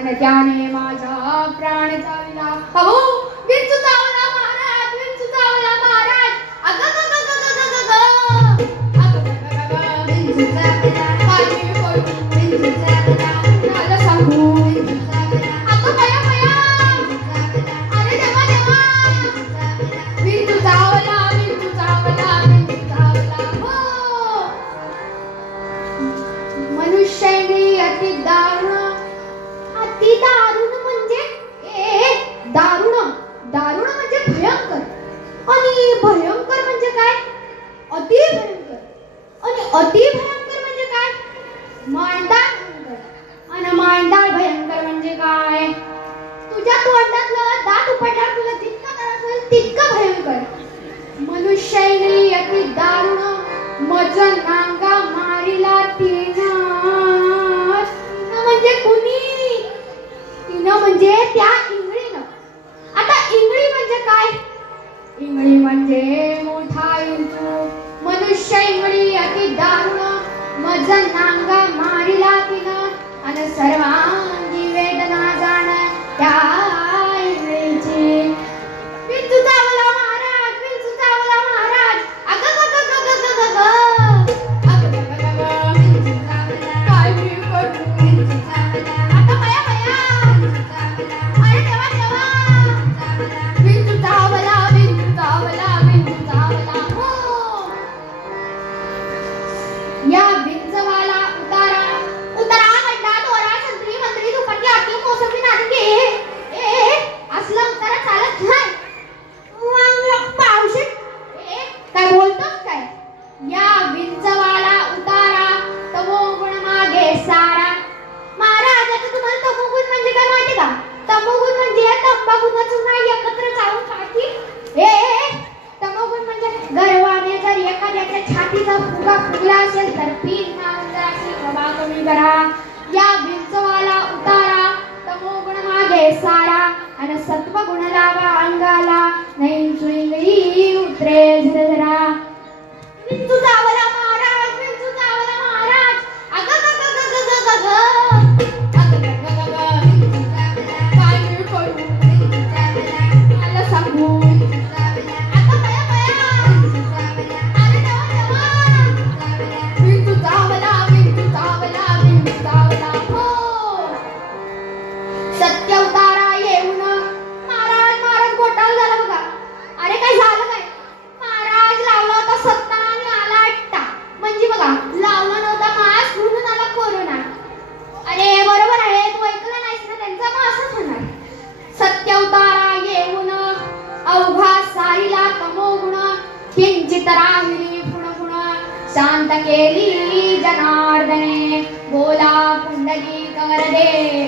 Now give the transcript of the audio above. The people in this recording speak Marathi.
आणि त्याने माझा प्राण चालला. अहो विंचू चावला महाराज, विंचू चावला महाराज. अग ग ग ग ग ग ग अग ग ग ग ग विंचू चावला. काय करू विंचू चावला. मला सांगू विंचू चावला. अगं बया बया. अरे देवा देवा. विंचू चावला, विंचू चावला, विंचू चावला. हो मनुष्याने अति दारुण, अति दारुण म्हणजे दारुण, दारुण म्हणजे भयंकर. आणि भयंकर म्हणजे काय? अति भयंकर. आणि अति भयंकर म्हणजे काय? मांडाळ भयंकर. आणि मांडाळ भयंकर म्हणजे काय? तुझ्या तोंडातलं दात उपटल्यावर तुला जितकं त्रास होईल तितकं भयंकर. मनुष्याने अति दारुण मज नांगा मारिला तिनं. म्हणजे कुणी? तिनं म्हणजे त्या इंगळीनं. आता इंगळी म्हणजे काय? इंगळी म्हणजे मोठा विंचू. मनुष्य इंगळी अति दारुण मज नांगा मारिला तिनं. आणि सर्वांगी वेदना जाण त्या इंगळीची. विंचू चावला महाराज, विंचू चावला महाराज. अग ग ग ग ग ग ग अग ग ग ग ग विंचू चावला. काय मी करू विंचू चावला. आता बया बया. अरे देवा देवा. विंचू चावला, विंचू चावला, विंचू चावला. हो या विंचवाला उतारा, उतारा गड्डा दोरा संत्री मंत्री दुपट्टी आटी मोसंबी नारंगी. असला उतारा चालत नाही. पावशी काय बोलतोस काय? या विंचवाला उतारा तमोगुण मागे सारा. महाराज आता तुम्हाला तमोगुण म्हणजे काय माहिती का? तमोगुण म्हणजे तंबाखूचं नाही एकत्र चावून काढती. तमोगुण म्हणजे गर्वाने जर एखाद्याच्या छातीचा फुगा फुगला असेल तर पीठ मारून अशी प्रभा कमी करा. या विंचवाला उतारा तमोगुण मागे सारा. आणि सत्वगुण लावा अंगाला नाही सुईंगळी उतरे झरझरा. विंचू चावला महाराज, विंचू चावला महाराज. अग ग ग ग ग ग ग अग ग ग ग ग विंचू चावला. काय मी करू विंचू चावला. मला सांगू विंचू चावला. आता बया बया. अरे देवा देवा. विंचू चावला, विंचू चावला, विंचू चावला. हो सत्य उतारा येऊन महाराज, महाराज घोटाळा झाला बघा. अरे काय झालं काय? महाराज लावला होता सत्ता आणि आला अट्टा. म्हणजे बघा लावला नव्हता मास्क म्हणून आला कोरोना. अरे बरोबर आहे, तू ऐकलं नाहीस ना त्यांचा? मग असंच होणार. सत्य उतारा येऊन अवघा सारीला तमोगुण. किंचित राहिली पुणपुण शांत केली जनार्दने. बोला पुंडलिक वरदे